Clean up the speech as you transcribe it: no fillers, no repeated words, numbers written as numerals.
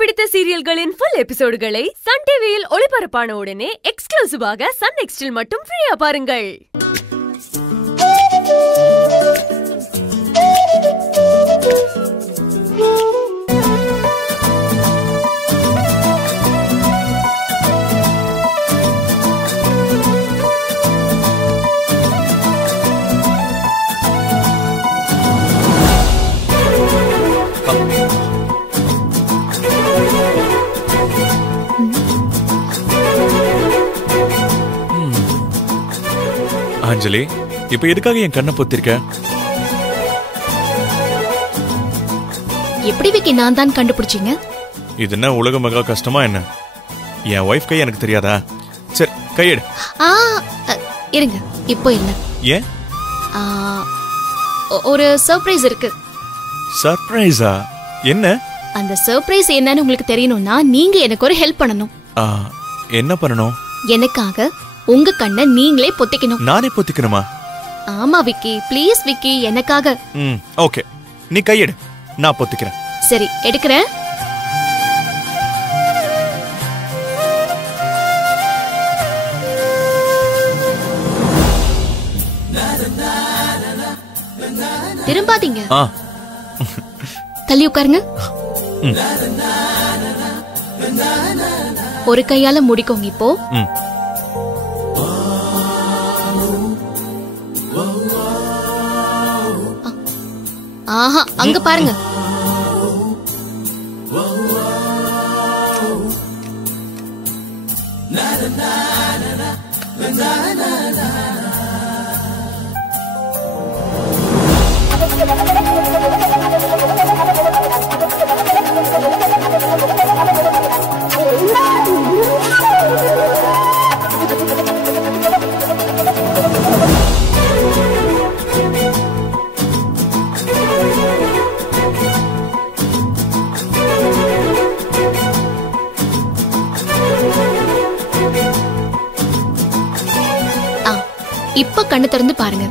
பிடித்த சீரியல்களின் full எபிசோடுகளை Sun டிவியில் ஒளிபரப்பான உடனே எக்ஸ்க்ளூசிவாக சன் நெக்ஸ்டில் மட்டும் ஃப்ரீயா பாருங்கள். அஞ்சலி, இப்ப எதுக்காக என் கண்ணை பொத்திருக்க? எப்படி விக்கி நான் தான் கண்டுபிடிச்சீங்க? இது என்ன உலக மகா கஷ்டமா என்ன? என் வைஃப் கை எனக்கு தெரியாதா? சரி, கையெடு. இருங்க, இப்போ இல்ல. ஏன்? ஒரு சர்ப்ரைஸ் இருக்கு. சர்ப்ரைஸா? என்ன? அந்த சர்ப்ரைஸ் என்னன்னு உங்களுக்கு தெரியணும்னா நீங்க எனக்கு ஒரு ஹெல்ப் பண்ணணும். என்ன பண்ணணும்? எனக்காக உங்க கண்ணை நீங்களே பொத்திக்கணும். நானே பொத்திக்கணுமா? ஆமா விக்கி, ப்ளீஸ் விக்கி, எனக்காக. ஓகே, நீ கையெடு, நான் பொத்திக்கிறேன். சரி, எடுக்கிறேன். திரும்பாதீங்க, தள்ளி உட்காருங்க. ஒரு கையால முடிக்கோங்க. இப்போ ஆஹா, அங்க பாருங்க. இப்ப கண்ணு திறந்து பாருங்க.